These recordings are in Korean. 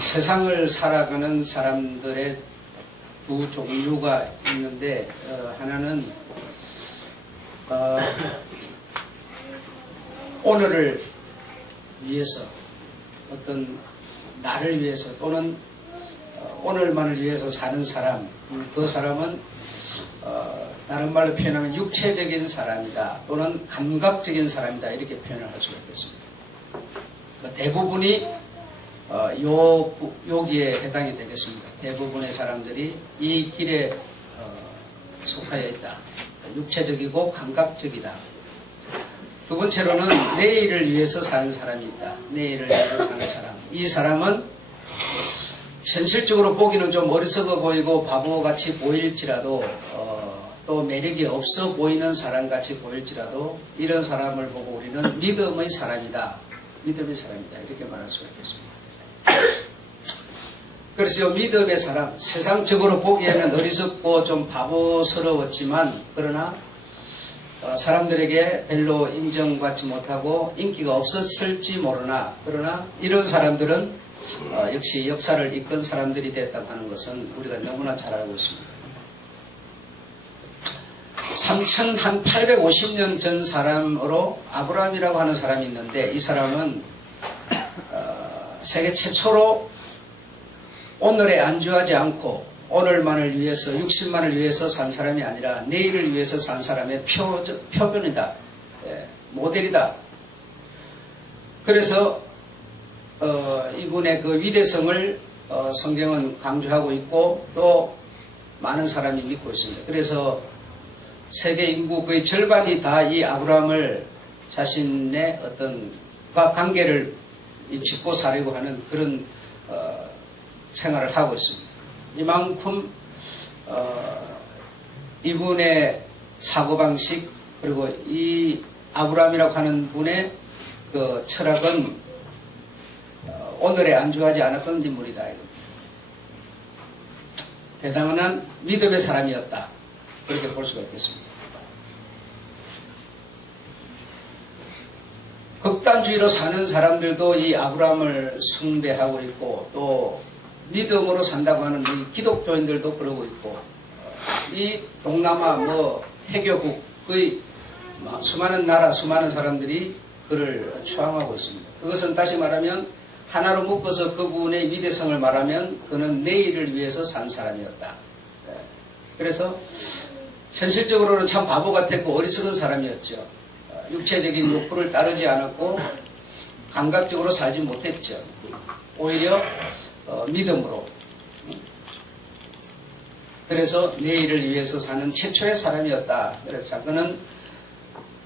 세상을 살아가는 사람들의 두 종류가 있는데, 하나는 오늘을 위해서, 어떤 나를 위해서 또는 오늘만을 위해서 사는 사람, 그 사람은 다른 말로 표현하면 육체적인 사람이다 또는 감각적인 사람이다, 이렇게 표현을 할 수가 있겠습니다. 대부분이 여기에 해당이 되겠습니다. 대부분의 사람들이 이 길에 속하여 있다. 육체적이고 감각적이다. 두 번째로는 내일을 위해서 사는 사람이 있다. 내일을 위해서 사는 사람. 이 사람은 현실적으로 보기는 좀 어리석어 보이고 바보같이 보일지라도 또 매력이 없어 보이는 사람같이 보일지라도 이런 사람을 보고 우리는 믿음의 사람이다. 믿음의 사람이다. 이렇게 말할 수가 있겠습니다. 그래서 믿음의 사람, 세상적으로 보기에는 어리석고 좀 바보스러웠지만 그러나 사람들에게 별로 인정받지 못하고 인기가 없었을지 모르나 그러나 이런 사람들은 역시 역사를 이끈 사람들이 됐다고 하는 것은 우리가 너무나 잘 알고 있습니다. 3850년 전 사람으로 아브라함이라고 하는 사람이 있는데 이 사람은 세계 최초로 오늘에 안주하지 않고 오늘만을 위해서 육신만을 위해서 산 사람이 아니라 내일을 위해서 산 사람의 표본이다. 모델이다. 그래서 이분의 그 위대성을 성경은 강조하고 있고 또 많은 사람이 믿고 있습니다. 그래서 세계 인구 거의 절반이 다 이 아브라함을 자신의 어떤 관계를 짓고 살려고 하는 그런 생활을 하고 있습니다. 이만큼 이분의 사고방식 그리고 이 아브라함이라고 하는 분의 그 철학은 오늘에 안주하지 않았던 인물이다. 대단한 믿음의 사람이었다. 그렇게 볼 수가 있겠습니다. 극단주의로 사는 사람들도 이 아브라함을 숭배하고 있고 또 믿음으로 산다고 하는 이 기독교인들도 그러고 있고 이 동남아 해교국의 수많은 나라 수많은 사람들이 그를 추앙하고 있습니다. 그것은 다시 말하면 하나로 묶어서 그분의 위대성을 말하면 그는 내일을 위해서 산 사람이었다. 그래서 현실적으로는 참 바보 같았고 어리석은 사람이었죠. 육체적인 욕구를 따르지 않았고 감각적으로 살지 못했죠. 오히려 믿음으로. 그래서 내일을 위해서 사는 최초의 사람이었다. 그래서 그는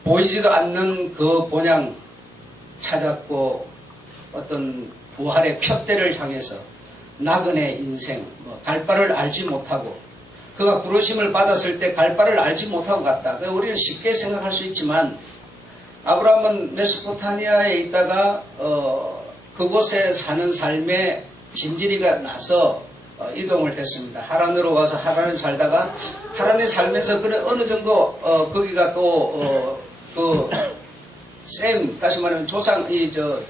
보이지도 않는 그 본향 찾았고 어떤 부활의 푯대를 향해서 나그네 인생, 갈 바를 알지 못하고 그가 부르심을 받았을 때 갈 바를 알지 못하고 갔다. 우리는 쉽게 생각할 수 있지만 아브라함은 메소포타미아에 있다가 그곳에 사는 삶에 진지리가 나서 이동을 했습니다. 하란으로 와서 하란에 살다가 하란에 살면서 그는 어느 정도 거기가 또 다시 말하면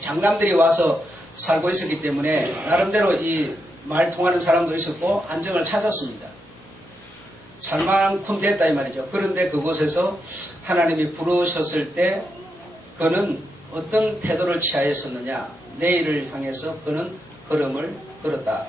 장남들이 와서 살고 있었기 때문에 나름대로 이 말 통하는 사람도 있었고 안정을 찾았습니다. 살만큼 됐다 이 말이죠. 그런데 그곳에서 하나님이 부르셨을 때 그는 어떤 태도를 취하였었느냐? 내일을 향해서 그는 걸음을 걸었다.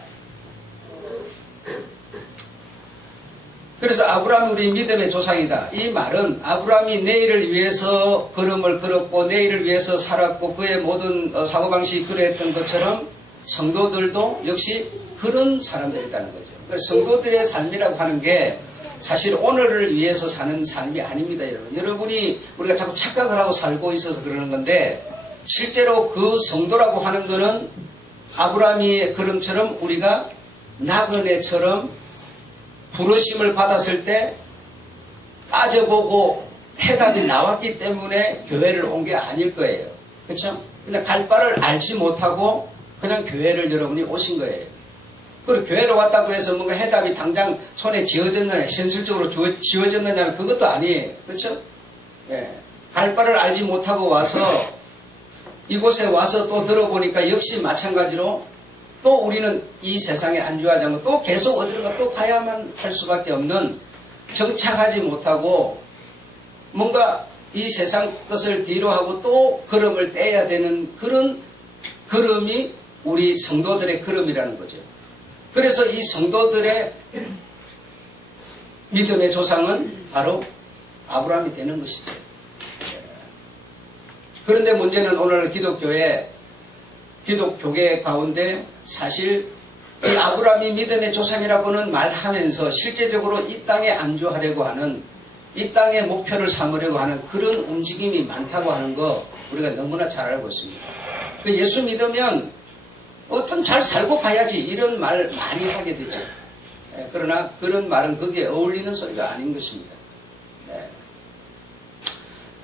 그래서 아브라함이 우리 믿음의 조상이다. 이 말은 아브라함이 내일을 위해서 걸음을 걸었고 내일을 위해서 살았고 그의 모든 사고방식이 그러했던 것처럼 성도들도 역시 그런 사람들이라는 거죠. 그래서 성도들의 삶이라고 하는 게 사실 오늘을 위해서 사는 삶이 아닙니다. 여러분이 우리가 자꾸 착각을 하고 살고 있어서 그러는 건데 실제로 그 성도라고 하는 거는 아브라함의 걸음처럼 우리가 나그네처럼 부르심을 받았을 때 따져보고 해답이 나왔기 때문에 교회를 온 게 아닐 거예요. 그렇죠? 근데 갈 바를 알지 못하고 그냥 교회를 여러분이 오신 거예요. 그리고 교회로 왔다고 해서 뭔가 해답이 당장 손에 쥐어졌느냐, 현실적으로 쥐어졌느냐, 그것도 아니에요. 그렇죠? 예. 갈 바를 알지 못하고 와서 이곳에 와서 또 들어보니까 역시 마찬가지로 또 우리는 이 세상에 안주하지 않고 또 계속 어디론가 또 가야만 할 수밖에 없는 정착하지 못하고 뭔가 이 세상 것을 뒤로 하고 또 걸음을 떼야 되는 그런 걸음이 우리 성도들의 걸음이라는 거죠. 그래서 이 성도들의 믿음의 조상은 바로 아브라함이 되는 것이죠. 그런데 문제는 오늘 기독교계 가운데 사실 이 아브라함이 믿음의 조상이라고는 말하면서 실제적으로 이 땅에 안주하려고 하는, 이 땅의 목표를 삼으려고 하는 그런 움직임이 많다고 하는 거 우리가 너무나 잘 알고 있습니다. 그 예수 믿으면 어떤 잘 살고 봐야지 이런 말 많이 하게 되죠. 그러나 그런 말은 거기에 어울리는 소리가 아닌 것입니다.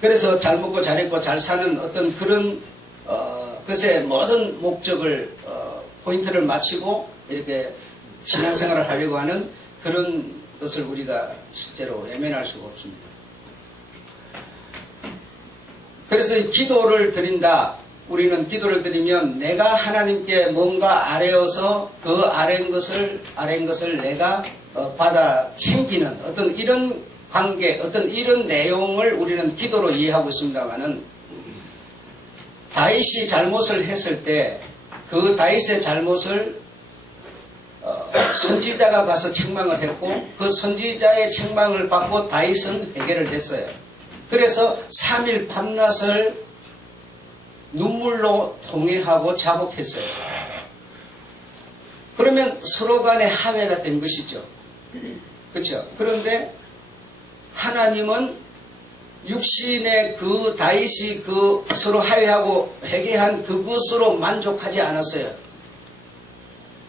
그래서 잘 먹고 잘 입고 잘 사는 어떤 그런 것의 모든 목적을 포인트를 맞추고 이렇게 신앙생활을 하려고 하는 그런 것을 우리가 실제로 외면할 수가 없습니다. 그래서 이 기도를 드린다. 우리는 기도를 드리면 내가 하나님께 뭔가 아뢰어서 그 아뢰인 것을 내가 받아 챙기는 어떤 이런 관계, 어떤 이런 내용을 우리는 기도로 이해하고 있습니다만은 다윗이 잘못을 했을 때 그 다윗의 잘못을 선지자가 가서 책망을 했고 그 선지자의 책망을 받고 다윗은 해결을 했어요. 그래서 3일 밤낮을 눈물로 통회하고 자복했어요. 그러면 서로 간에 화해가 된 것이죠. 그렇죠? 그런데 하나님은 육신의 그 다윗이 그 서로 화해하고 회개한 그것으로 만족하지 않았어요.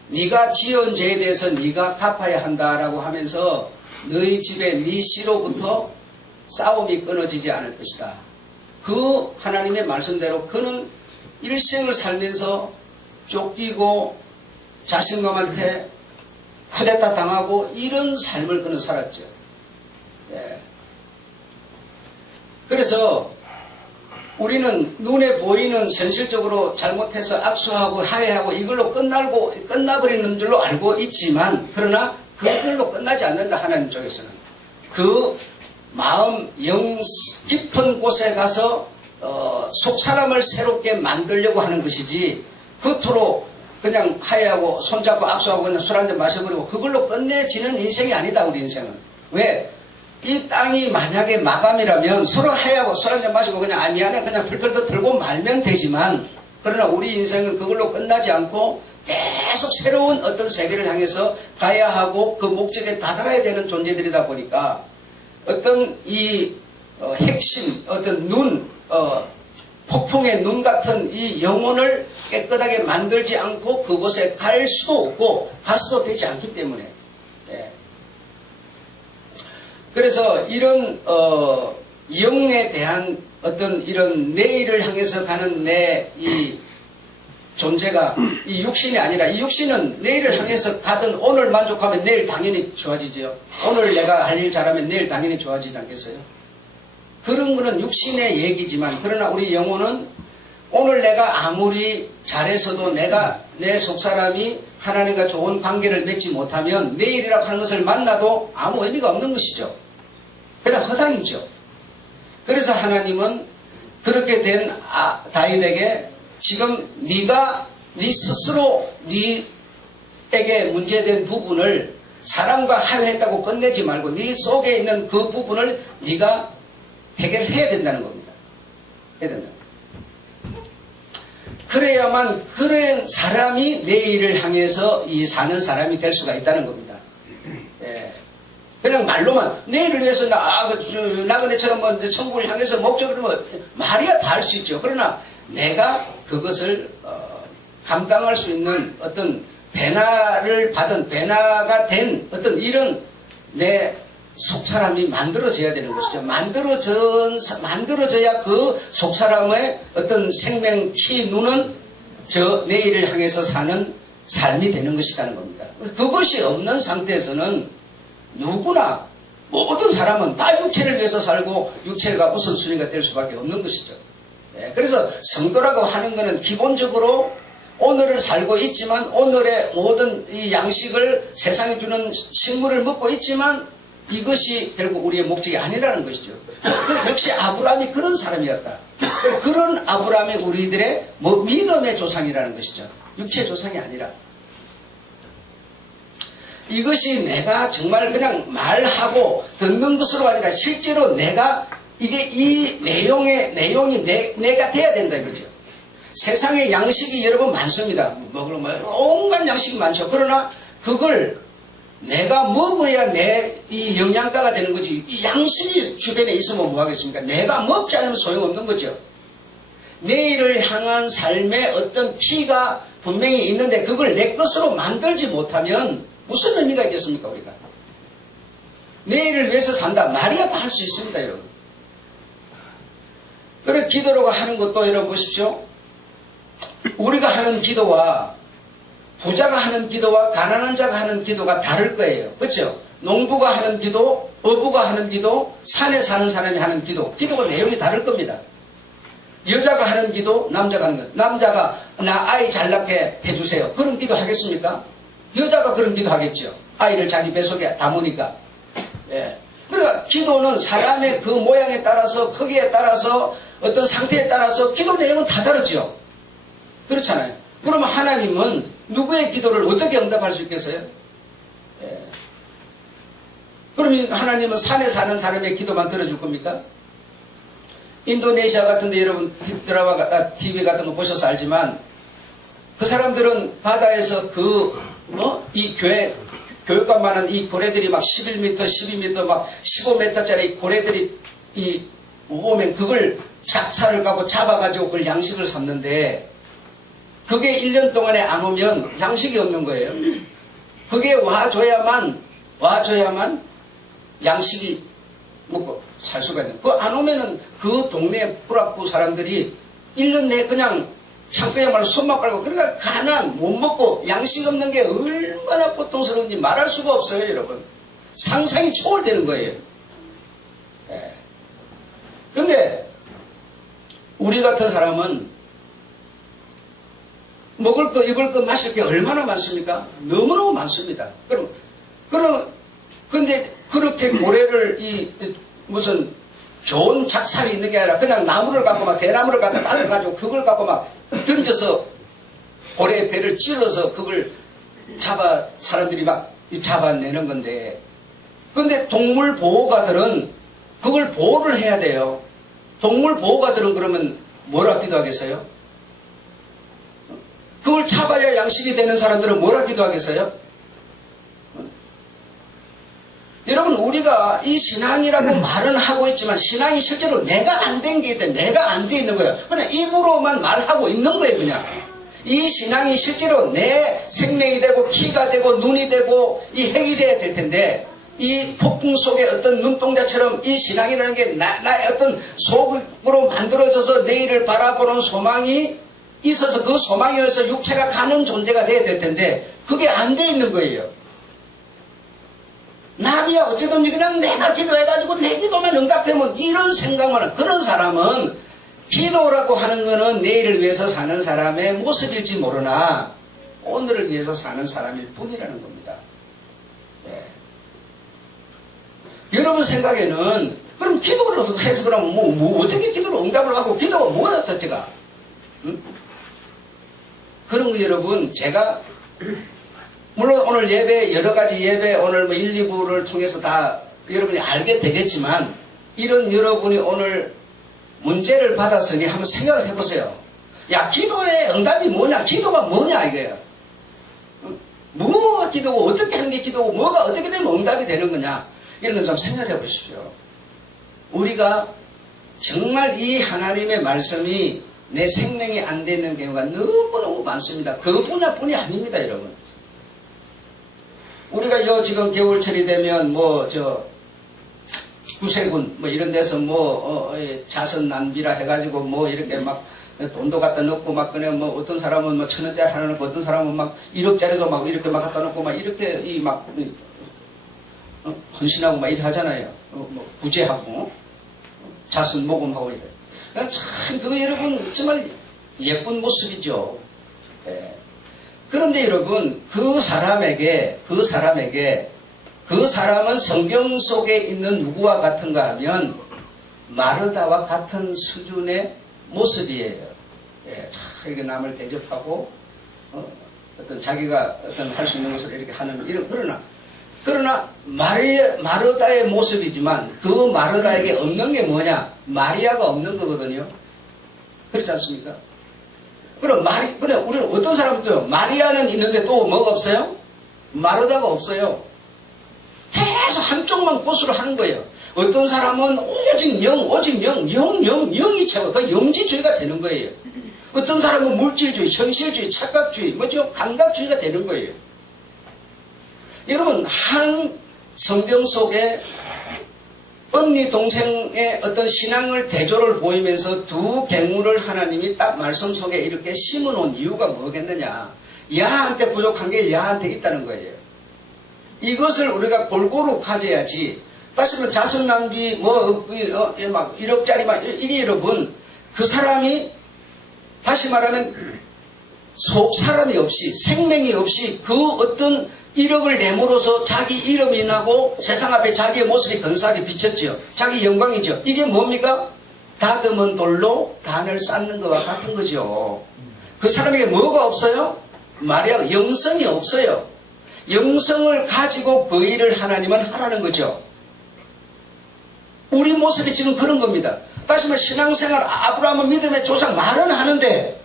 네가 지은 죄에 대해서 네가 갚아야 한다라고 하면서 너희 집에 네 씨로부터 싸움이 끊어지지 않을 것이다. 그 하나님의 말씀대로 그는 일생을 살면서 쫓기고 자신감한테 쿠데타 당하고 이런 삶을 그는 살았죠. 그래서 우리는 눈에 보이는 현실적으로 잘못해서 악수하고 화해하고 이걸로 끝나버리는 줄로 알고 있지만 그러나 그걸로 끝나지 않는다. 하나님 쪽에서는 그 마음 영 깊은 곳에 가서 속사람을 새롭게 만들려고 하는 것이지 겉으로 그냥 화해하고 손잡고 악수하고 그냥 술 한잔 마셔버리고 그걸로 끝내지는 인생이 아니다. 우리 인생은. 왜? 이 땅이 만약에 마감이라면 서로 화해하고 술 한잔 마시고 그냥 미안해 그냥 털털털 들고 말면 되지만 그러나 우리 인생은 그걸로 끝나지 않고 계속 새로운 어떤 세계를 향해서 가야 하고 그 목적에 다다라야 되는 존재들이다 보니까 어떤 이 핵심, 어떤 폭풍의 눈 같은 이 영혼을 깨끗하게 만들지 않고 그곳에 갈 수도 없고 가서도 되지 않기 때문에. 그래서 이런 영에 대한 어떤 이런 내일을 향해서 가는 내 이 존재가 이 육신이 아니라 이 육신은 내일을 향해서 가든 오늘 만족하면 내일 당연히 좋아지죠. 오늘 내가 할 일 잘하면 내일 당연히 좋아지지 않겠어요? 그런 거는 육신의 얘기지만 그러나 우리 영혼은 오늘 내가 아무리 잘해서도 내가 내 속사람이 하나님과 좋은 관계를 맺지 못하면 내일이라고 하는 것을 만나도 아무 의미가 없는 것이죠. 그냥 허당이죠. 그래서 하나님은 그렇게 된 다윗에게 지금 네가 네 스스로 네에게 문제된 부분을 사람과 화해했다고 끝내지 말고 네 속에 있는 그 부분을 네가 해결해야 된다는 겁니다. 해야 된다. 그래야만 그런 사람이 내일을 향해서 이 사는 사람이 될 수가 있다는 겁니다. 그냥 말로만 내일을 위해서 나그네처럼 뭐 천국을 향해서 목적을 뭐 말이야 다 할 수 있죠. 그러나 내가 그것을 감당할 수 있는 어떤 배나가 된 어떤 이런 내 속사람이 만들어져야 되는 것이죠. 만들어져야 그 속사람의 어떤 생명 키 눈은 저 내일을 향해서 사는 삶이 되는 것이라는 겁니다. 그것이 없는 상태에서는 누구나 모든 사람은 다 육체를 위해서 살고 육체가 우선순위가 될 수밖에 없는 것이죠. 그래서 성도라고 하는 것은 기본적으로 오늘을 살고 있지만 오늘의 모든 이 양식을 세상이 주는 식물을 먹고 있지만 이것이 결국 우리의 목적이 아니라는 것이죠. 역시 아브라함이 그런 사람이었다. 그런 아브라함이 우리들의 믿음의 조상이라는 것이죠. 육체의 조상이 아니라. 이것이 내가 정말 그냥 말하고 듣는 것으로가 아니라 실제로 내가 이게 이 내용이 내가 돼야 된다 이거죠. 세상에 양식이 여러분 많습니다. 먹으면 온갖 양식이 많죠. 그러나 그걸 내가 먹어야 내 이 영양가가 되는 거지. 이 양식이 주변에 있으면 뭐 하겠습니까? 내가 먹지 않으면 소용없는 거죠. 내일을 향한 삶의 어떤 키가 분명히 있는데 그걸 내 것으로 만들지 못하면 무슨 의미가 있겠습니까, 우리가? 내일을 위해서 산다. 말이야 다 할 수 있습니다, 여러분. 그래, 기도로 하는 것도 여러분 보십시오. 우리가 하는 기도와 부자가 하는 기도와 가난한 자가 하는 기도가 다를 거예요. 그렇죠? 농부가 하는 기도, 어부가 하는 기도, 산에 사는 사람이 하는 기도가 내용이 다를 겁니다. 여자가 하는 기도, 남자가 하는 것. 남자가 나 아이 잘 낳게 해주세요. 그런 기도 하겠습니까? 여자가 그런 기도 하겠죠. 아이를 자기 뱃속에 담으니까. 예. 그러니까 기도는 사람의 그 모양에 따라서 크기에 따라서 어떤 상태에 따라서 기도 내용은 다 다르죠. 그렇잖아요. 그러면 하나님은 누구의 기도를 어떻게 응답할 수 있겠어요? 예. 그러면 하나님은 산에 사는 사람의 기도만 들어줄 겁니까? 인도네시아 같은데 여러분 드라마, TV 같은 거 보셔서 알지만 그 사람들은 바다에서 이 교육관 많은 이 고래들이 막 11m, 12m, 막 15m짜리 고래들이 오면 그걸 잡사를 가고 잡아가지고 그걸 양식을 삼는데 그게 1년 동안에 안 오면 양식이 없는 거예요. 그게 와줘야만 양식이 먹고 살 수가 있는. 그 안 오면은 그 동네 불악부 사람들이 1년 내에 그냥 창고야말로 손만 빨고 그러니까 가난 못 먹고 양식 없는 게 얼마나 고통스러운지 말할 수가 없어요, 여러분. 상상이 초월되는 거예요. 예. 근데 우리 같은 사람은 먹을 거, 입을 거, 마실 게 얼마나 많습니까? 너무너무 많습니다. 근데 그렇게 고래를 무슨 좋은 작살이 있는 게 아니라 그냥 나무를 갖고 막 대나무를 갖다 따져가지고 그걸 갖고 막 던져서 고래의 배를 찔러서 그걸 사람들이 막 잡아내는 건데. 근데 동물 보호가들은 그걸 보호를 해야 돼요. 동물 보호가들은 그러면 뭐라 기도하겠어요? 그걸 잡아야 양식이 되는 사람들은 뭐라 기도하겠어요? 여러분, 우리가 이 신앙이라고 말은 하고 있지만 신앙이 실제로 내가 안 된 게 있대. 내가 안 돼 있는 거예요. 그냥 입으로만 말하고 있는 거예요, 그냥. 이 신앙이 실제로 내 생명이 되고 키가 되고 눈이 되고 이 핵이 돼야 될 텐데 이 폭풍 속에 어떤 눈동자처럼 이 신앙이라는 게 나의 어떤 속으로 만들어져서 내일을 바라보는 소망이 있어서 그 소망에서 육체가 가는 존재가 돼야 될 텐데 그게 안 돼 있는 거예요. 남이야 어쨌든지 그냥 내가 기도해가지고 내 기도만 응답되면 이런 생각만 하는 그런 사람은 기도라고 하는 거는 내일을 위해서 사는 사람의 모습일지 모르나 오늘을 위해서 사는 사람일 뿐이라는 겁니다. 네. 여러분 생각에는 그럼 기도를 해서 그러면 어떻게 기도로 응답을 하고 기도가 뭐야 도대체가? 응? 그런 거 여러분 제가 물론 오늘 예배 여러 가지 예배 오늘 1, 2부를 통해서 다 여러분이 알게 되겠지만 이런 여러분이 오늘 문제를 받았으니 한번 생각을 해보세요. 야 기도의 응답이 뭐냐? 기도가 뭐냐 이거야. 뭐가 기도고 어떻게 하는 게 기도고 뭐가 어떻게 되면 응답이 되는 거냐 이런 건 좀 생각해 보십시오. 우리가 정말 이 하나님의 말씀이 내 생명이 안 되는 경우가 너무너무 많습니다. 그 분야뿐이 아닙니다, 여러분. 우리가 지금 겨울철이 되면 구세군 이런 데서 자선 낭비라 해가지고 이렇게 막 돈도 갖다 넣고 막 그냥 어떤 사람은 1,000원짜리 하나 넣고 어떤 사람은 막 1억짜리도 막 이렇게 막 갖다 놓고 막 이렇게 헌신하고 막 이렇게 하잖아요. 부재하고 자선 모금하고 이래. 참 그거 여러분 정말 예쁜 모습이죠. 예. 그런데 여러분, 그 사람은 성경 속에 있는 누구와 같은가 하면 마르다와 같은 수준의 모습이에요. 예, 이렇게 남을 대접하고 어떤 자기가 어떤 할 수 있는 것을 이렇게 하는 그러나 마르다의 모습이지만 그 마르다에게 없는 게 뭐냐? 마리아가 없는 거거든요. 그렇지 않습니까? 근데 우리는 어떤 사람도요, 마리아는 있는데 또 뭐가 없어요? 마르다가 없어요. 계속 한쪽만 고수를 하는 거예요. 어떤 사람은 오직 영이 최고, 그 영지주의가 되는 거예요. 어떤 사람은 물질주의, 현실주의, 착각주의, 감각주의가 되는 거예요. 여러분, 한 성경 속에 언니 동생의 어떤 신앙을 대조를 보이면서 두 갱우를 하나님이 딱 말씀 속에 이렇게 심어놓은 이유가 뭐겠느냐? 야한테 부족한 게 야한테 있다는 거예요. 이것을 우리가 골고루 가져야지. 다시 말하면 자선 낭비, 막 1억짜리 이게 여러분, 그 사람이 다시 말하면 사람이 없이, 생명이 없이 그 어떤 1억을 내므로서 자기 이름이 나고 세상 앞에 자기의 모습이 근사하게 비쳤죠. 자기 영광이죠. 이게 뭡니까? 다듬은 돌로 단을 쌓는 것과 같은 거죠. 그 사람에게 뭐가 없어요? 마리아가 영성이 없어요. 영성을 가지고 그 일을 하나님은 하라는 거죠. 우리 모습이 지금 그런 겁니다. 다시 말해 신앙생활, 아브라함은 믿음의 조상 말은 하는데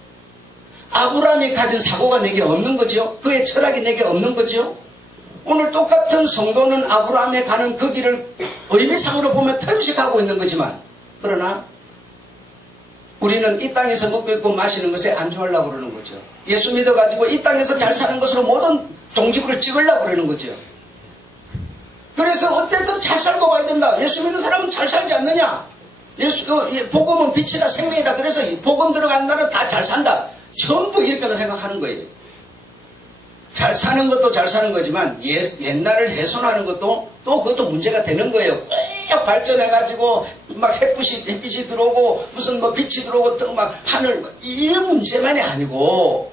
아브라함이 가진 사고가 내게 없는 거죠. 그의 철학이 내게 없는 거죠. 오늘 똑같은 성도는 아브라함에 가는 그 길을 의미상으로 보면 털식하고 있는 거지만, 그러나 우리는 이 땅에서 먹고 있고 마시는 것에 안주하려고 그러는 거죠. 예수 믿어가지고 이 땅에서 잘 사는 것으로 모든 종지부를 찍으려고 그러는 거죠. 그래서 어쨌든 잘 살고 가야 된다. 예수 믿는 사람은 잘 살지 않느냐? 복음은 빛이다, 생명이다. 그래서 복음 들어간 나는 다 잘 산다. 전부 이렇게 생각하는 거예요. 잘 사는 것도 잘 사는 거지만 옛날을 훼손하는 것도 또 그것도 문제가 되는 거예요. 쭉 발전해가지고 막 햇빛이 들어오고 무슨 뭐 빛이 들어오고 또 막 하늘 이게 문제만이 아니고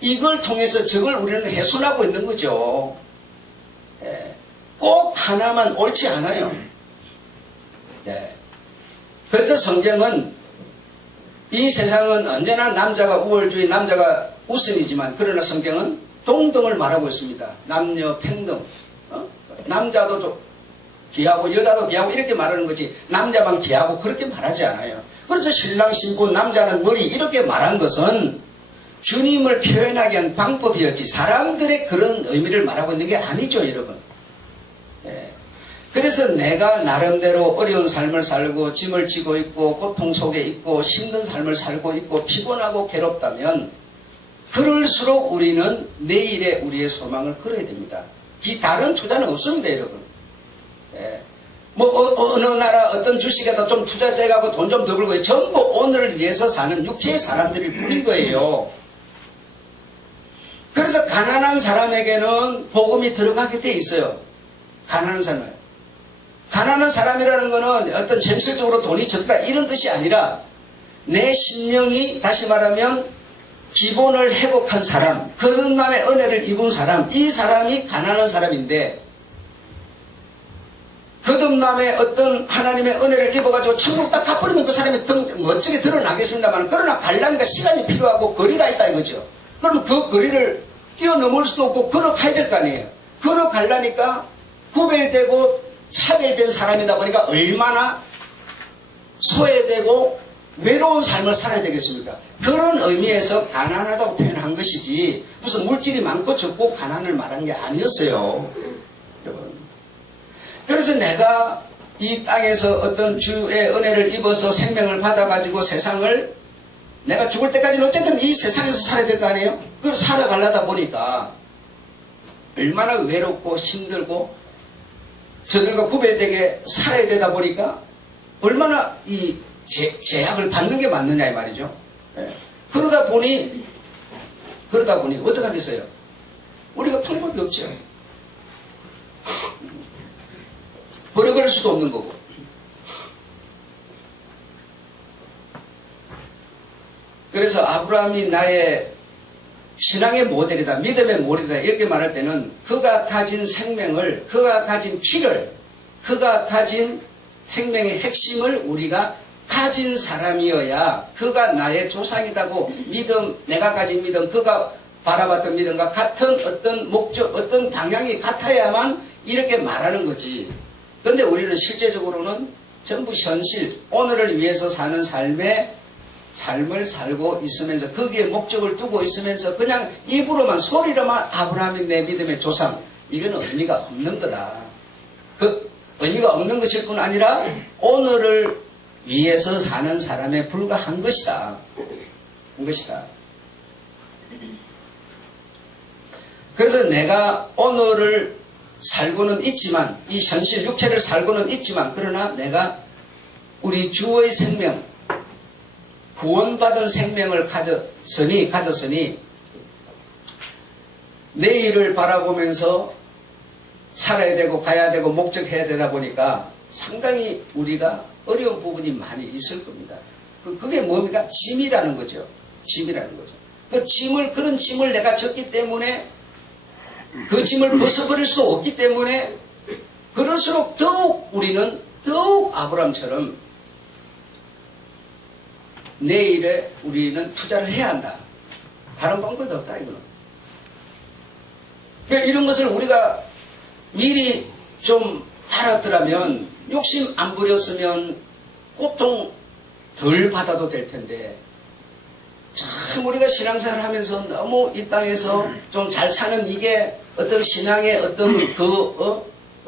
이걸 통해서 저걸 우리는 훼손하고 있는 거죠. 꼭 하나만 옳지 않아요. 그래서 성경은 이 세상은 언제나 남자가 우월주의, 남자가 우선이지만 그러나 성경은 동등을 말하고 있습니다. 남녀 평등. 남자도 귀하고 여자도 귀하고 이렇게 말하는 거지 남자만 귀하고 그렇게 말하지 않아요. 그래서 신랑 신부 남자는 머리 이렇게 말한 것은 주님을 표현하기 위한 방법이었지 사람들의 그런 의미를 말하고 있는 게 아니죠, 여러분. 그래서 내가 나름대로 어려운 삶을 살고 짐을 지고 있고 고통 속에 있고 힘든 삶을 살고 있고 피곤하고 괴롭다면 그럴수록 우리는 내일의 우리의 소망을 걸어야 됩니다. 다른 투자는 없습니다, 여러분. 어느 나라 어떤 주식에다 좀 투자돼가고 돈 좀 더 벌고 전부 오늘을 위해서 사는 육체의 사람들이 뿐인 거예요. 그래서 가난한 사람에게는 복음이 들어가게 돼 있어요. 가난한 사람. 가난한 사람이라는 거는 어떤 현실적으로 돈이 적다 이런 뜻이 아니라 내 심령이 다시 말하면 기본을 회복한 사람, 거듭남의 은혜를 입은 사람, 이 사람이 가난한 사람인데 거듭남의 어떤 하나님의 은혜를 입어가지고 천국 딱 가버리면 그 사람이 멋지게 드러나겠습니다만 그러나 갈라니까 시간이 필요하고 거리가 있다 이거죠. 그러면 그 거리를 뛰어넘을 수도 없고 걸어가야 될 거 아니에요. 걸어가려니까 구별되고 차별된 사람이다 보니까 얼마나 소외되고 외로운 삶을 살아야 되겠습니까? 그런 의미에서 가난하다고 표현한 것이지 무슨 물질이 많고 적고 가난을 말한 게 아니었어요. 여러분. 그래서 내가 이 땅에서 어떤 주의 은혜를 입어서 생명을 받아가지고 세상을 내가 죽을 때까지는 어쨌든 이 세상에서 살아야 될 거 아니에요? 그걸 살아가려다 보니까 얼마나 외롭고 힘들고 저들과 구별되게 살아야 되다 보니까 얼마나 이 제약을 받는 게 맞느냐 이 말이죠. 그러다 보니 어떻게 하겠어요? 우리가 방법이 없죠. 버려버릴 수도 없는 거고. 그래서 아브라함이 나의 신앙의 모델이다, 믿음의 모델이다 이렇게 말할 때는 그가 가진 생명을, 그가 가진 키를, 그가 가진 생명의 핵심을 우리가 가진 사람이어야 그가 나의 조상이다고 믿음, 내가 가진 믿음, 그가 바라봤던 믿음과 같은 어떤 목적, 어떤 방향이 같아야만 이렇게 말하는 거지. 그런데 우리는 실제적으로는 전부 현실, 오늘을 위해서 사는 삶을 살고 있으면서 거기에 목적을 두고 있으면서 그냥 입으로만 소리로만 아브라함이 내 믿음의 조상, 이거는 의미가 없는 거다. 그 의미가 없는 것일 뿐 아니라 오늘을 위해서 사는 사람에 불과한 것이다. 한 것이다. 그래서 내가 오늘을 살고는 있지만, 이 현실 육체를 살고는 있지만, 그러나 내가 우리 주의 생명, 구원받은 생명을 가졌으니 내일을 바라보면서 살아야 되고 가야 되고 목적해야 되다 보니까 상당히 우리가 어려운 부분이 많이 있을 겁니다. 그게 뭡니까? 짐이라는 거죠. 짐이라는 거죠. 그런 짐을 내가 졌기 때문에 그 짐을 벗어버릴 수 없기 때문에 그럴수록 우리는 더욱 아브라함처럼 내일에 우리는 투자를 해야 한다. 다른 방법이 없다 이거는. 이런 것을 우리가 미리 좀 알았더라면, 욕심 안 부렸으면 고통 덜 받아도 될 텐데, 참 우리가 신앙생활 하면서 너무 이 땅에서 좀 잘 사는 이게 어떤 신앙의 어떤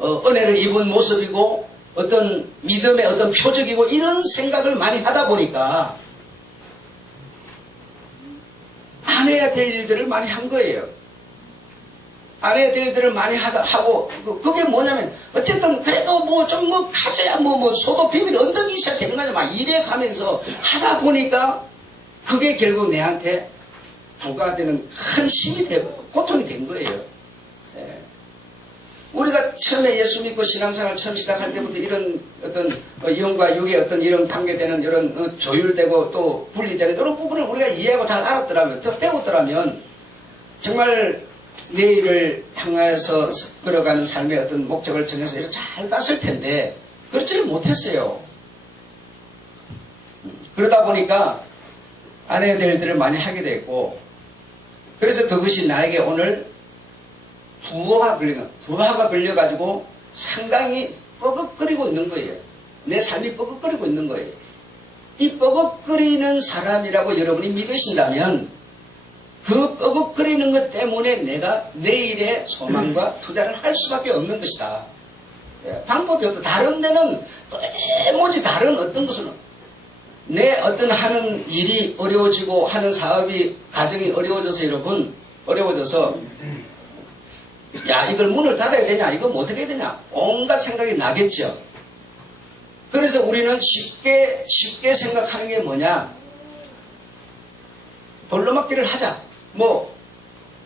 은혜를 입은 모습이고 어떤 믿음의 어떤 표적이고 이런 생각을 많이 하다 보니까 안 해야 될 일들을 많이 한 거예요. 안 해야 될 일들을 많이 하고, 그게 뭐냐면, 어쨌든, 그래도 가져야 소도 비밀 언덕이 있어야 되는 거냐, 막 이래 가면서 하다 보니까, 그게 결국 내한테 부과되는 큰 힘이 되고, 고통이 된 거예요. 예. 우리가 처음에 예수 믿고 신앙생활 처음 시작할 때부터 이런 어떤 영과 육의 어떤 이런 관계되는 이런 조율되고 또 분리되는 이런 부분을 우리가 이해하고 잘 알았더라면, 더 배웠더라면, 정말 내일을 향해서 걸어가는 삶의 어떤 목적을 정해서 이렇게 잘 갔을 텐데 그렇지는 못했어요. 그러다 보니까 안 해야 될 일들을 많이 하게 됐고, 그래서 그것이 나에게 오늘 부하가 걸려가지고 상당히 뻐걱거리고 있는 거예요. 내 삶이 뻐걱거리고 있는 거예요. 이 뻐걱거리는 사람이라고 여러분이 믿으신다면 그 뻐걱거리는 것 때문에 내가 내일의 소망과 투자를 할 수밖에 없는 것이다. 방법이 없다. 다른 데는 도무지 다른 어떤 것은 내 어떤 하는 일이 어려워지고 하는 사업이 가정이 어려워져서 여러분 어려워져서 야 이걸 문을 닫아야 되냐 이거 뭐 어떻게 해야 되냐 온갖 생각이 나겠죠. 그래서 우리는 쉽게 생각하는 게 뭐냐, 돌로막기를 하자.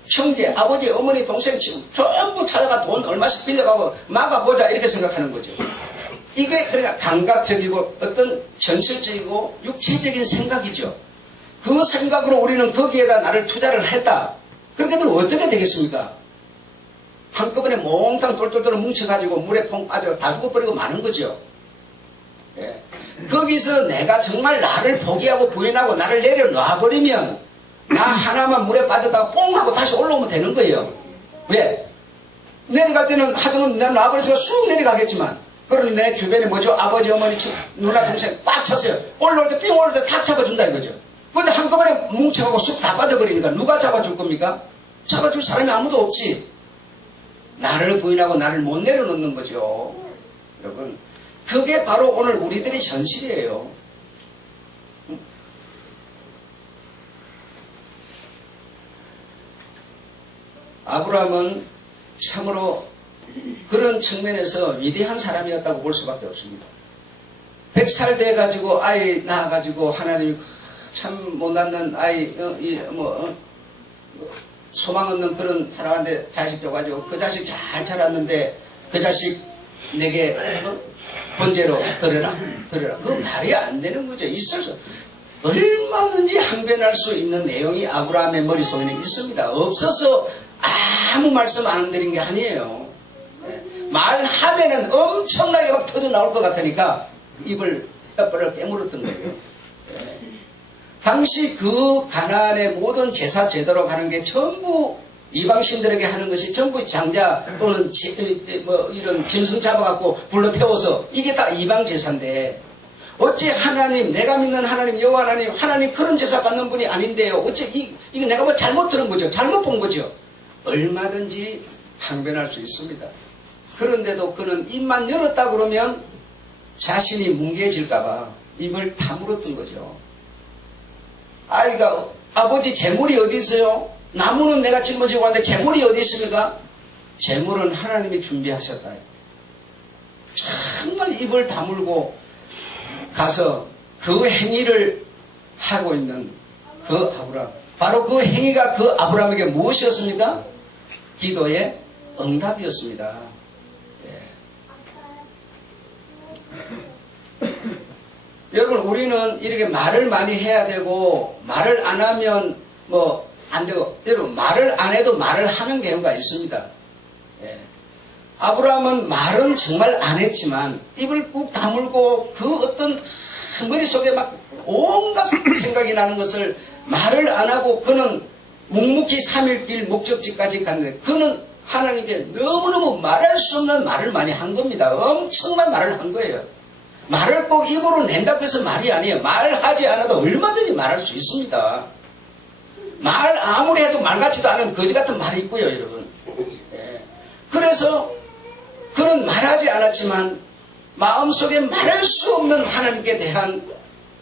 형제, 아버지, 어머니, 동생, 친구 전부 찾아가 돈 얼마씩 빌려가고 막아보자 이렇게 생각하는 거죠. 이게 그러니까 감각적이고 어떤 현실적이고 육체적인 생각이죠. 그 생각으로 우리는 거기에다 나를 투자를 했다. 그렇게 되면 어떻게 되겠습니까? 한꺼번에 몽땅 똘똘똘 뭉쳐가지고 물에 퐁 빠져 다 죽어버리고 마는 거죠. 예. 거기서 내가 정말 나를 포기하고 부인하고 나를 내려놔버리면 나 하나만 물에 빠졌다가 뽕 하고 다시 올라오면 되는 거예요. 왜? 내려갈 때는 하등은 내 놔버려서 쑥 내려가겠지만 그러니 내 주변에 아버지, 어머니, 누나, 동생 꽉 찼어요. 올라올 때 삥 올라올 때 탁 잡아준다 이거죠. 그런데 한꺼번에 뭉쳐가고 쑥 다 빠져버리니까 누가 잡아줄 겁니까? 잡아줄 사람이 아무도 없지. 나를 부인하고 나를 못 내려놓는 거죠. 여러분, 그게 바로 오늘 우리들의 현실이에요. 아브라함은 참으로 그런 측면에서 위대한 사람이었다고 볼 수밖에 없습니다. 100살 돼가지고 아이 낳아가지고 하나님이 참 못 낳는 아이 소망 없는 그런 사람한테 자식 줘가지고 그 자식 잘 자랐는데 그 자식 내게 번제로 드려라. 그거 말이 안 되는 거죠. 있어서 얼마든지 항변할 수 있는 내용이 아브라함의 머릿속에는 있습니다. 없어서 아무 말씀 안 드린 게 아니에요. 말하면은 엄청나게 막 터져 나올 것 같으니까 입을 뼈를 깨물었던 거예요. 당시 그 가나안의 모든 제사 제도로 가는 게 전부 이방신들에게 하는 것이 전부 장자 또는 이런 짐승 잡아갖고 불러 태워서 이게 다 이방 제사인데 어째 하나님, 내가 믿는 하나님, 여호와 하나님 그런 제사 받는 분이 아닌데요. 어째 이거 내가 뭐 잘못 들은 거죠. 잘못 본 거죠. 얼마든지 항변할 수 있습니다. 그런데도 그는 입만 열었다 그러면 자신이 뭉개질까봐 입을 다물었던 거죠. 아이가 아버지 재물이 어디 있어요? 나무는 내가 짊어지고 왔는데 재물이 어디 있습니까? 재물은 하나님이 준비하셨다. 정말 입을 다물고 가서 그 행위를 하고 있는 그 아브라함. 바로 그 행위가 그 아브라함에게 무엇이었습니까? 기도의 응답이었습니다. 여러분, 우리는 이렇게 말을 많이 해야 되고 말을 안 하면 뭐 안 되고, 여러분 말을 안 해도 말을 하는 경우가 있습니다. 아브라함은 말은 정말 안 했지만 입을 꾹 다물고 그 어떤 머릿속에 막 온갖 생각이 나는 것을 말을 안 하고 그는 묵묵히 3일 길 목적지까지 갔는데 그는 하나님께 너무너무 말할 수 없는 말을 많이 한 겁니다. 엄청난 말을 한 거예요. 말을 꼭 입으로 낸다고 해서 말이 아니에요. 말하지 않아도 얼마든지 말할 수 있습니다. 말 아무리 해도 말 같지도 않은 거지 같은 말이 있고요, 여러분. 그래서 그는 말하지 않았지만 마음속에 말할 수 없는 하나님께 대한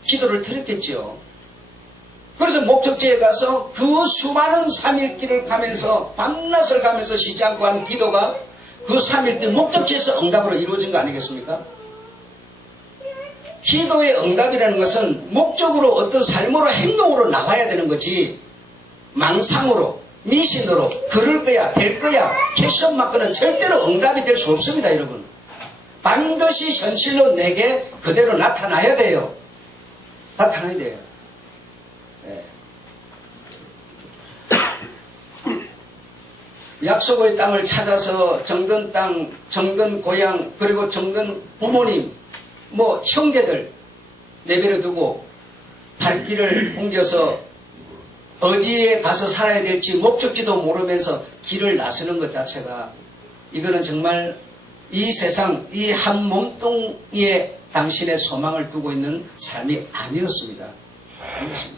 기도를 드렸겠지요. 그래서 목적지에 가서 그 수많은 3일 길을 가면서 밤낮을 가면서 쉬지 않고 한 기도가 그 3일 길 목적지에서 응답으로 이루어진 거 아니겠습니까? 기도의 응답이라는 것은 목적으로 어떤 삶으로 행동으로 나와야 되는 거지 망상으로 미신으로 그럴 거야 될 거야 캐션 맞고는 절대로 응답이 될 수 없습니다. 여러분, 반드시 현실로 내게 그대로 나타나야 돼요. 나타나야 돼요. 약속의 땅을 찾아서 정든 땅, 정든 고향, 그리고 정든 부모님, 뭐 형제들 내버려 두고 발길을 옮겨서 어디에 가서 살아야 될지 목적지도 모르면서 길을 나서는 것 자체가 이거는 정말 이 세상 이 한 몸뚱이에 당신의 소망을 두고 있는 삶이 아니었습니다. 아니었습니다.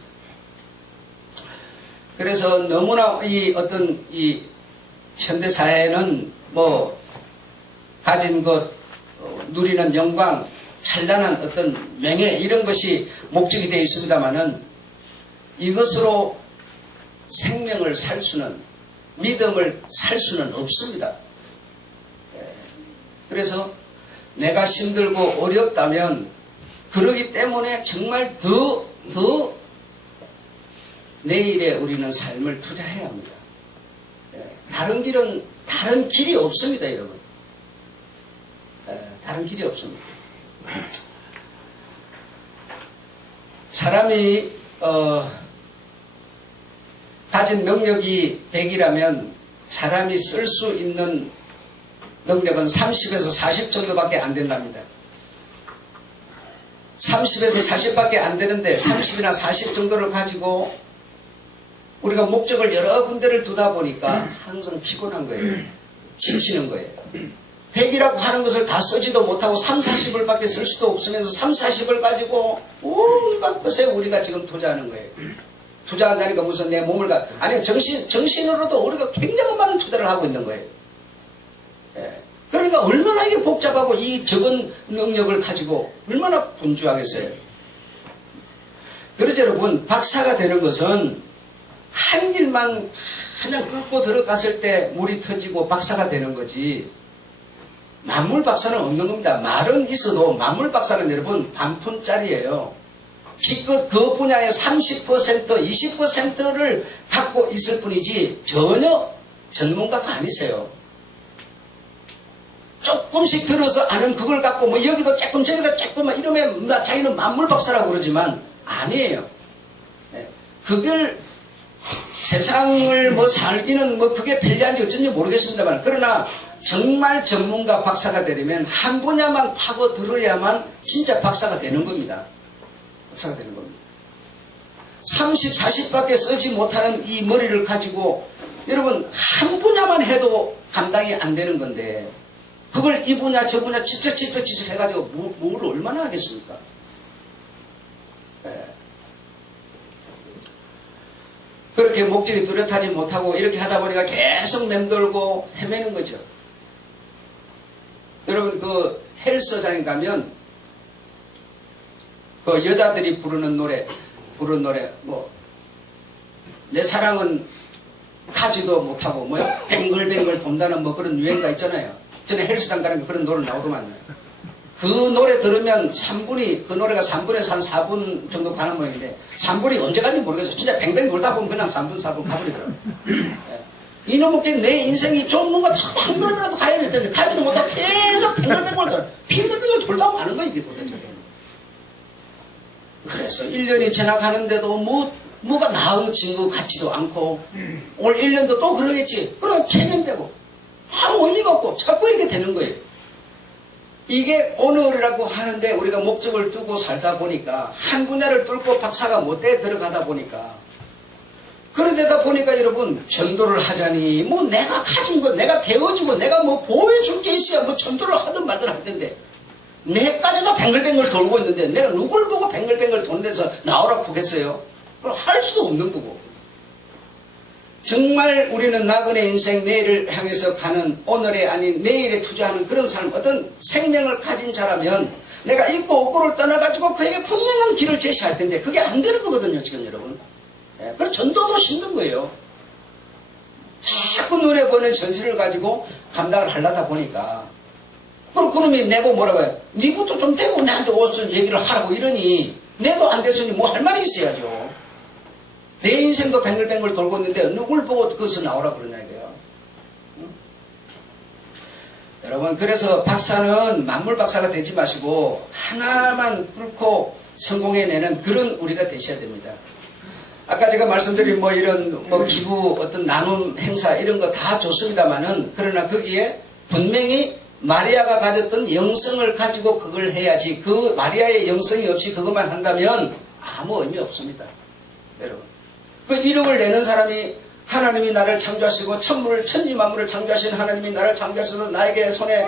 그래서 너무나 이 어떤 이 현대 사회는 뭐 가진 것, 누리는 영광, 찬란한 어떤 명예 이런 것이 목적이 되어 있습니다만은 이것으로 생명을 살 수는, 믿음을 살 수는 없습니다. 그래서 내가 힘들고 어렵다면 그러기 때문에 정말 더 내일에 우리는 삶을 투자해야 합니다. 다른 길이 없습니다, 여러분. 다른 길이 없습니다. 사람이 가진 능력이 100이라면 사람이 쓸 수 있는 능력은 30에서 40 정도밖에 안 된답니다. 30에서 40밖에 안 되는데 30이나 40 정도를 가지고 우리가 목적을 여러 군데를 두다 보니까 항상 피곤한 거예요. 지치는 거예요. 100이라고 하는 것을 다 쓰지도 못하고 3, 40을 밖에 쓸 수도 없으면서 3, 40을 가지고 온갖 것에 우리가 지금 투자하는 거예요. 투자한다니까 무슨 내 몸을 아니 정신으로도 우리가 굉장히 많은 투자를 하고 있는 거예요. 그러니까 얼마나 이게 복잡하고 이 적은 능력을 가지고 얼마나 분주하겠어요. 그래서 여러분, 박사가 되는 것은 한 길만 그냥 뚫고 들어갔을 때 물이 터지고 박사가 되는 거지, 만물 박사는 없는 겁니다. 말은 있어도 만물 박사는 여러분 반푼짜리예요. 기껏 그 분야의 30%, 20%를 갖고 있을 뿐이지 전혀 전문가가 아니세요. 조금씩 들어서 아는 그걸 갖고 뭐 여기도 조금 저기도 조금 이러면 자기는 만물 박사라고 그러지만 아니에요. 그걸 세상을 뭐 살기는 뭐 그게 편리한지 어쩐지 모르겠습니다만, 그러나 정말 전문가 박사가 되려면 한 분야만 파고 들어야만 진짜 박사가 되는 겁니다. 박사가 되는 겁니다. 30, 40밖에 쓰지 못하는 이 머리를 가지고 여러분 한 분야만 해도 감당이 안 되는 건데, 그걸 이 분야 저 분야 지적 해가지고 뭘 얼마나 하겠습니까? 그렇게 목적이 뚜렷하지 못하고 이렇게 하다 보니까 계속 맴돌고 헤매는 거죠. 여러분 그 헬스장에 가면 그 여자들이 부르는 노래 뭐 내 사랑은 가지도 못하고 뭐야 뱅글뱅글 돈다는 뭐 그런 유행가 있잖아요. 전에 헬스장 가는 게 그런 노래 나오더만요. 그 노래 들으면 3분이, 그 노래가 3분에서 한 4분 정도 가는 모양인데 3분이 언제 가는지 모르겠어요. 진짜 뱅뱅 돌다 보면 그냥 3분 4분 가버리더라고요. 이놈의 내 인생이 좀 뭔가 참 한 걸음이라도 가야 될 텐데 가지도 못하고 계속 뱅글뱅글 돌다 마는 거예요, 이게 도대체. 그래서 1년이 지나가는데도 뭐가 나아진 것 같지도 않고 올 1년도 또 그러겠지. 그럼 체념되고 아무 의미가 없고 자꾸 이렇게 되는 거예요. 이게 오늘이라고 하는데 우리가 목적을 두고 살다 보니까 한 분야를 뚫고 박사가 못돼 들어가다 보니까, 그러다 보니까 여러분 전도를 하자니 뭐 내가 가진 거 내가 배워주고 내가 뭐 보여줄 게 있어야 뭐 전도를 하든 말든 할 텐데, 내까지도 뱅글뱅글 돌고 있는데 내가 누굴 보고 뱅글뱅글 돈내서 나오라고 하겠어요? 그걸 할 수도 없는 거고. 정말 우리는 나그네 인생 내일을 향해서 가는, 오늘에 아닌 내일에 투자하는 그런 삶, 어떤 생명을 가진 자라면 내가 있고 없고를 떠나가지고 그에게 분명한 길을 제시할 텐데 그게 안 되는 거거든요, 지금 여러분. 그래서 전도도 힘든 거예요. 자꾸 눈에 보이는 전체를 가지고 감당을 하려다 보니까, 그럼 그놈이 내고 뭐라고 해요? 니것도 좀 되고 나한테 와서 얘기를 하라고 이러니 내도 안 됐으니 뭐 할 말이 있어야죠. 내 인생도 뱅글뱅글 돌고 있는데 누굴 보고 그것을 나오라고 그러냐 이거예요. 응? 여러분, 그래서 박사는 만물 박사가 되지 마시고 하나만 뚫고 성공해내는 그런 우리가 되셔야 됩니다. 아까 제가 말씀드린 뭐 이런 뭐 기부 어떤 나눔 행사 이런 거 다 좋습니다만은, 그러나 거기에 분명히 마리아가 가졌던 영성을 가지고 그걸 해야지, 그 마리아의 영성이 없이 그것만 한다면 아무 의미 없습니다. 여러분, 그 1억을 내는 사람이 하나님이 나를 창조하시고 천지 만물을 창조하신 하나님이 나를 창조하셔서 나에게 손에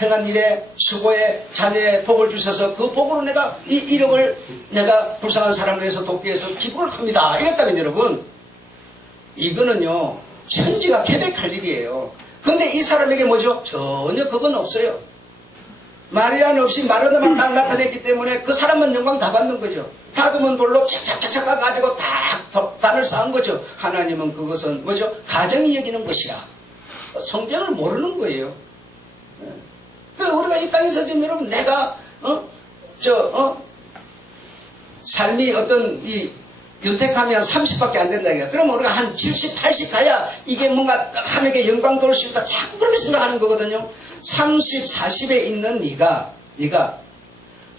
행한 일에 수고에 자녀에 복을 주셔서 그 복으로 내가 이 1억을 내가 불쌍한 사람을 위해서 돕기 위해서 기부를 합니다. 이랬다면 여러분, 이거는요 천지가 계획할 일이에요. 근데 이 사람에게 뭐죠? 전혀 그건 없어요. 마리아는 없이 마르다만 딱 나타냈기 때문에 그 사람은 영광 다 받는 거죠. 다듬은 돌로 착착착착 가지고 딱 단을 쌓은 거죠. 하나님은 그것은 뭐죠? 가정이 여기는 것이라. 성경을 모르는 거예요. 그 우리가 이 땅에서 지금 여러분 내가 삶이 어떤 이 윤택하면 30밖에 안 된다 이거야. 그러면 우리가 한 70, 80 가야 이게 뭔가 하나님께 영광 돌릴 수 있다. 자꾸 그렇게 생각하는 거거든요. 30, 40에 있는 네가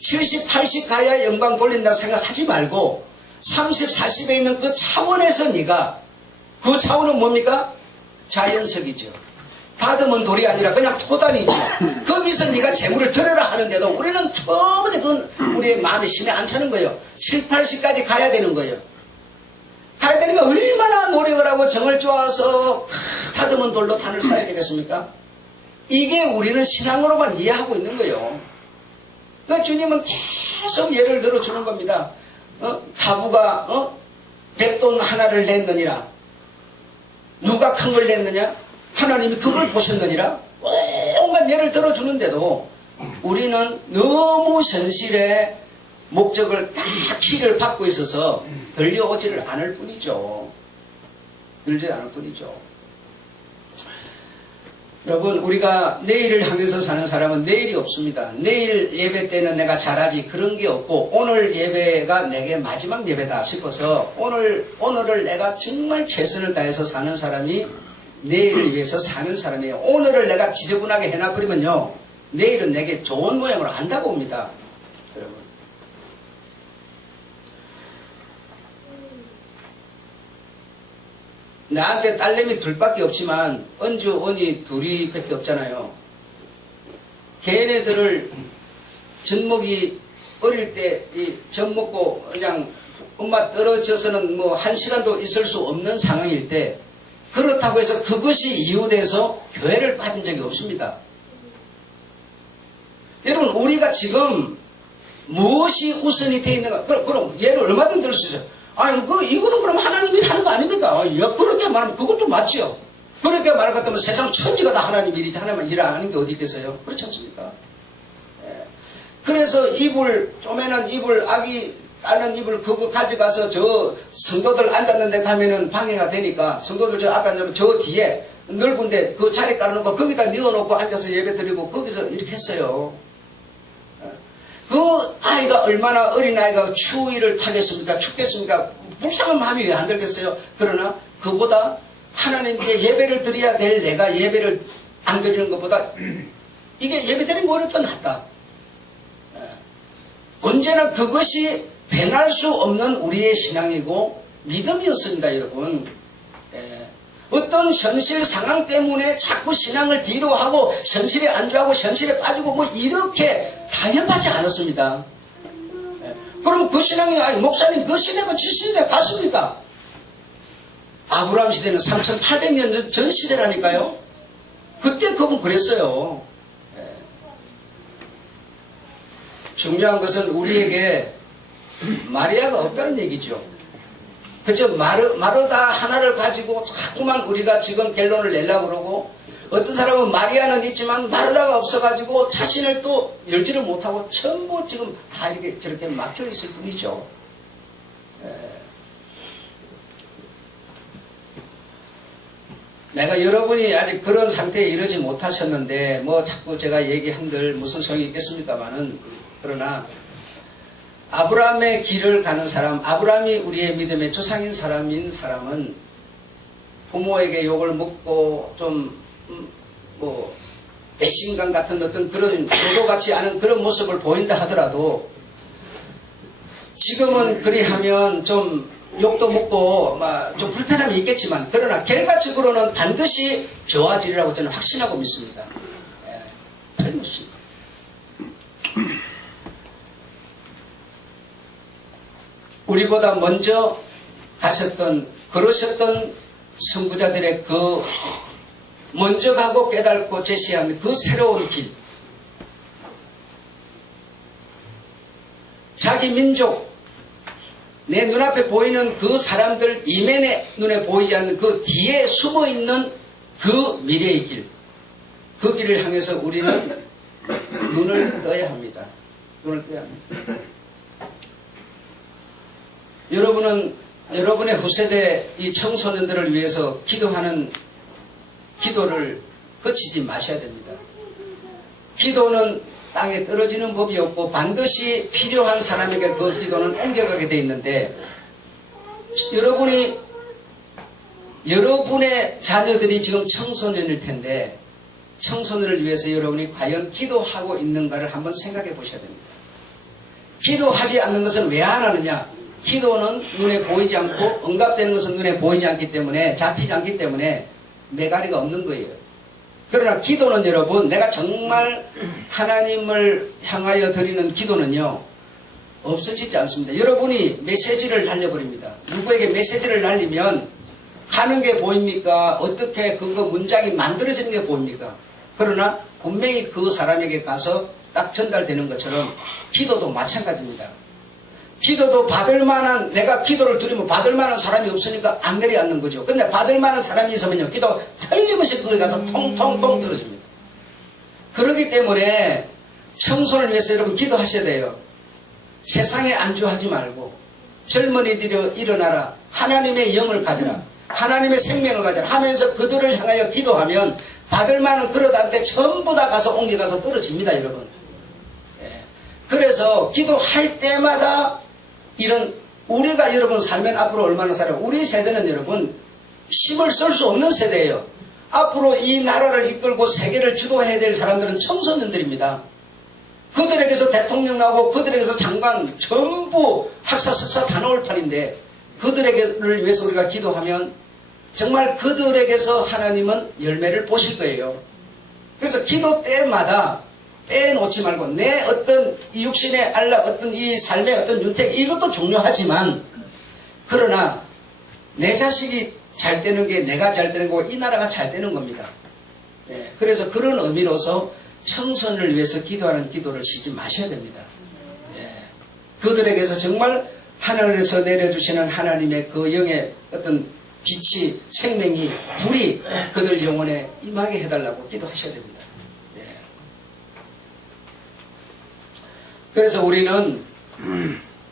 70, 80 가야 영광 돌린다고 생각하지 말고 30, 40에 있는 그 차원에서 네가, 그 차원은 뭡니까? 자연석이죠. 다듬은 돌이 아니라 그냥 토단이죠. 거기서 네가 재물을 드려라 하는데도 우리는 처음에 그건 우리의 마음에 심에 안 차는 거예요. 7, 80까지 가야 되는 거예요. 가야 되니까 얼마나 노력을 하고 정을 쪼아서 다듬은 돌로 단을 쌓아야 되겠습니까? 이게 우리는 신앙으로만 이해하고 있는 거예요. 그 주님은 계속 예를 들어주는 겁니다. 가부가 백돈 하나를 냈느니라. 누가 큰 걸 냈느냐? 하나님이 그걸 보셨느니라. 온갖 예를 들어주는데도 우리는 너무 현실에 목적을 다 키를 받고 있어서 들려오지를 않을 뿐이죠. 들지 않을 뿐이죠. 여러분, 우리가 내일을 향해서 사는 사람은 내일이 없습니다. 내일 예배 때는 내가 잘하지 그런 게 없고, 오늘 예배가 내게 마지막 예배다 싶어서 오늘을 내가 정말 최선을 다해서 사는 사람이 내일을 위해서 사는 사람이에요. 오늘을 내가 지저분하게 해놔버리면요, 내일은 내게 좋은 모양으로 안다고 옵니다. 여러분, 나한테 딸내미 둘밖에 없지만 언주, 언니 둘이밖에 없잖아요. 걔네들을 젖먹이 어릴 때 젖 먹고 그냥 엄마 떨어져서는 뭐 1시간도 있을 수 없는 상황일 때 그렇다고 해서 그것이 이유돼서 교회를 빠진 적이 없습니다. 여러분 우리가 지금 무엇이 우선이 되어 있는가? 그럼 예를 얼마든지 들 수 있어요. 아니 이거는 그럼 하나님이 하는 거 아닙니까? 그렇게 말하면 그것도 맞죠. 그렇게 말할 것 같으면 세상 천지가 다 하나님 일이지 하나님만 일 안 하는 게 어디 있겠어요? 그렇지 않습니까? 예. 그래서 이불 쪼매는 이불 아기 딸는 이불 그거 가져가서 저 성도들 앉았는 데 가면은 방해가 되니까 성도들 저 아까 저 뒤에 넓은데 그 자리 깔아놓고 거기다 넣어놓고 앉아서 예배 드리고 거기서 이렇게 했어요. 그 아이가 얼마나 어린아이가 추위를 타겠습니까? 춥겠습니까? 불쌍한 마음이 왜 안 들겠어요? 그러나 그보다 하나님께 예배를 드려야 될 내가 예배를 안 드리는 것보다 이게 예배 드리는 거 오히려 더 낫다. 언제나 그것이 변할 수 없는 우리의 신앙이고 믿음이었습니다, 여러분. 어떤 현실 상황 때문에 자꾸 신앙을 뒤로 하고 현실에 안주하고 현실에 빠지고 뭐 이렇게 타협하지 않았습니다. 그럼 그 신앙이 아니 목사님 그 시대가 지 시대 같습니까? 아브라함 시대는 3800년 전 시대라니까요. 그때 그분 그랬어요. 중요한 것은 우리에게 마리아가 없다는 얘기죠. 그저 마르다 하나를 가지고 자꾸만 우리가 지금 결론을 내려고 그러고 어떤 사람은 마리아는 있지만 마르다가 없어가지고 자신을 또 열지를 못하고 전부 지금 다 이렇게 저렇게 막혀 있을 뿐이죠. 내가 여러분이 아직 그런 상태에 이르지 못하셨는데 뭐 자꾸 제가 얘기한들 무슨 소용이 있겠습니까마는 그러나 아브라함의 길을 가는 사람, 아브라함이 우리의 믿음의 조상인 사람은 부모에게 욕을 먹고 좀 뭐 배신감 같은 어떤 그런 도도 같지 않은 그런 모습을 보인다 하더라도 지금은 그리하면 좀 욕도 먹고 좀 불편함이 있겠지만 그러나 결과적으로는 반드시 좋아지리라고 저는 확신하고 믿습니다. 틀림없습니다. 우리보다 먼저 걸으셨던 선구자들의 그 먼저 가고 깨닫고 제시한 그 새로운 길, 자기 민족, 내 눈앞에 보이는 그 사람들 이면에 눈에 보이지 않는 그 뒤에 숨어있는 그 미래의 길, 그 길을 향해서 우리는 눈을 떠야 합니다. 눈을 떠야 합니다. 여러분은 여러분의 후세대 이 청소년들을 위해서 기도하는 기도를 거치지 마셔야 됩니다. 기도는 땅에 떨어지는 법이 없고 반드시 필요한 사람에게 그 기도는 옮겨가게 되어 있는데 여러분의 자녀들이 지금 청소년일 텐데 청소년을 위해서 여러분이 과연 기도하고 있는가를 한번 생각해 보셔야 됩니다. 기도하지 않는 것은 왜 안 하느냐? 기도는 눈에 보이지 않고 응답되는 것은 눈에 보이지 않기 때문에 잡히지 않기 때문에 매가리가 없는 거예요. 그러나 기도는 여러분 내가 정말 하나님을 향하여 드리는 기도는요 없어지지 않습니다. 여러분이 메시지를 날려버립니다. 누구에게 메시지를 날리면 가는 게 보입니까? 어떻게 그거 문장이 만들어지는 게 보입니까? 그러나 분명히 그 사람에게 가서 딱 전달되는 것처럼 기도도 마찬가지입니다. 기도도 받을 만한, 내가 기도를 드리면 받을 만한 사람이 없으니까 안 내려앉는 거죠. 근데 받을 만한 사람이 있으면요, 기도 틀림없이 거기 가서 통통통 떨어집니다. 그렇기 때문에 청소를 위해서 여러분 기도하셔야 돼요. 세상에 안주하지 말고 젊은이들이 일어나라. 하나님의 영을 가져라. 하나님의 생명을 가져라 하면서 그들을 향하여 기도하면 받을 만한 그릇한테 전부 다 가서 옮겨가서 떨어집니다, 여러분. 그래서 기도할 때마다 이런 우리가 여러분 살면 앞으로 얼마나 살아요? 우리 세대는 여러분 힘을 쓸 수 없는 세대예요. 앞으로 이 나라를 이끌고 세계를 주도해야 될 사람들은 청소년들입니다. 그들에게서 대통령 나오고 그들에게서 장관 전부 학사 석사 다 나올 판인데 그들에게를 위해서 우리가 기도하면 정말 그들에게서 하나님은 열매를 보실 거예요. 그래서 기도 때마다 빼놓지 말고 내 어떤 이 육신의 안락, 어떤 이 삶의 어떤 윤택, 이것도 중요하지만 그러나 내 자식이 잘 되는 게 내가 잘 되는 거고 이 나라가 잘 되는 겁니다. 예, 그래서 그런 의미로서 청소년을 위해서 기도하는 기도를 쉬지 마셔야 됩니다. 예, 그들에게서 정말 하늘에서 내려주시는 하나님의 그 영의 어떤 빛이, 생명이, 불이 그들 영혼에 임하게 해달라고 기도하셔야 됩니다. 예. 그래서 우리는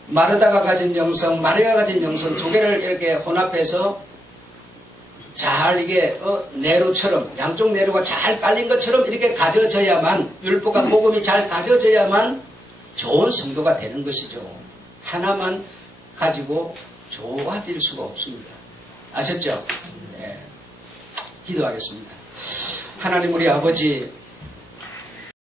마르다가 가진 영성, 마리아가 가진 영성 두 개를 이렇게 혼합해서 잘 이게 내루처럼 양쪽 내루가 잘 깔린 것처럼 이렇게 가져져야만 율법과 복음이 잘 가져져야만 좋은 성도가 되는 것이죠. 하나만 가지고 좋아질 수가 없습니다. 아셨죠? 네. 기도하겠습니다. 하나님 우리 아버지